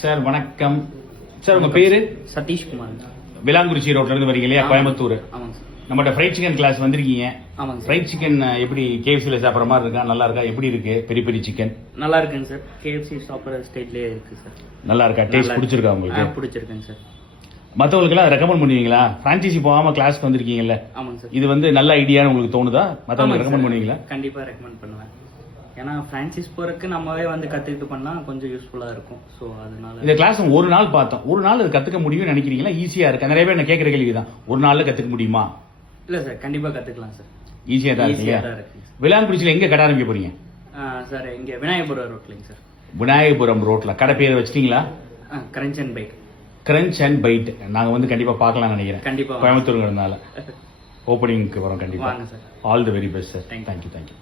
Sir வணக்கம் sir. உங்க பேரு? சதீஷ்குமார். விலாங்குறிச்சி ரோட்ல இருந்து வரீங்க இல்லையா, கோயம்புத்தூர்? ஆமாங்க சார். நம்மகிட்ட ஃப்ரைட் சிக்கன் கிளாஸ் வந்திருக்கீங்க. ஆமாங்க சார். ஃப்ரைட் சிக்கன் எப்படி கேஎஃப்சில சாப்பிட்ற மாதிரி இருக்கா? நல்லா இருக்கா? எப்படி இருக்கு பெரிய பெரிய சிக்கன்? நல்லா இருக்குங்க சார். கேஎஃப்சி சாப்பிட்ற ஸ்டைல்லே இருக்கு சார். நல்லா இருக்கா? டேஸ்ட் பிடிச்சிருக்கா உங்களுக்கு? பிடிச்சிருக்குங்க சார். மற்றவங்களுக்குலாம் ரெக்கமெண்ட் பண்ணுவீங்களா? பிரான்சைசி போகாம கிளாஸ்க்கு வந்திருக்கீங்கல்ல, ஆமாங்க சார். இது வந்து நல்ல ஐடியான்னு உங்களுக்கு தோணுதா? மற்றவங்களுக்கு ரெக்கமெண்ட் பண்ணுவீங்களா? கண்டிப்பா ரெக்கமெண்ட் பண்ணுவேன். ஏன்னா பிரான்சைஸ் போறதுக்கு நம்மவே வந்து கத்துக்கிட்டு பண்ணா கொஞ்சம் யூஸ்ஃபுல்லா இருக்கும். ஸோ அதனால இந்த கிளாஸ் ஒரு நாள் பார்த்தோம். ஒரு நாள் அது கத்துக்க முடியும்னு நினைக்கிறீங்களா? ஈஸியா இருக்கு? நிறைய பேர் என்ன கேட்கற கேள்வி தான், ஒரு நாள்ல கத்துக்க முடியுமா? இல்ல சார், கண்டிப்பா கத்துக்கலாம் சார். ஈஸியா தான் இருக்கு. விலாங்குறிச்சியில எங்க கடை ஆரம்பிக்க போறீங்க? சார் இங்க விநாயகபுரம் ரோட்லங்க சார். விநாயகபுரம் ரோட்ல கடை பேர் வச்சிட்டீங்களா? Crunch and bite. Crunch and bite. நாங்க வந்து கண்டிப்பா பார்க்கலாம் நினைக்கிறேன். கண்டிப்பா கோயம்புத்தூர்ங்கிறதுனால ஓப்பனிங்க்கு வரோம் கண்டிப்பா. வாங்க sir. All the very best sir. Thank you. Thank you.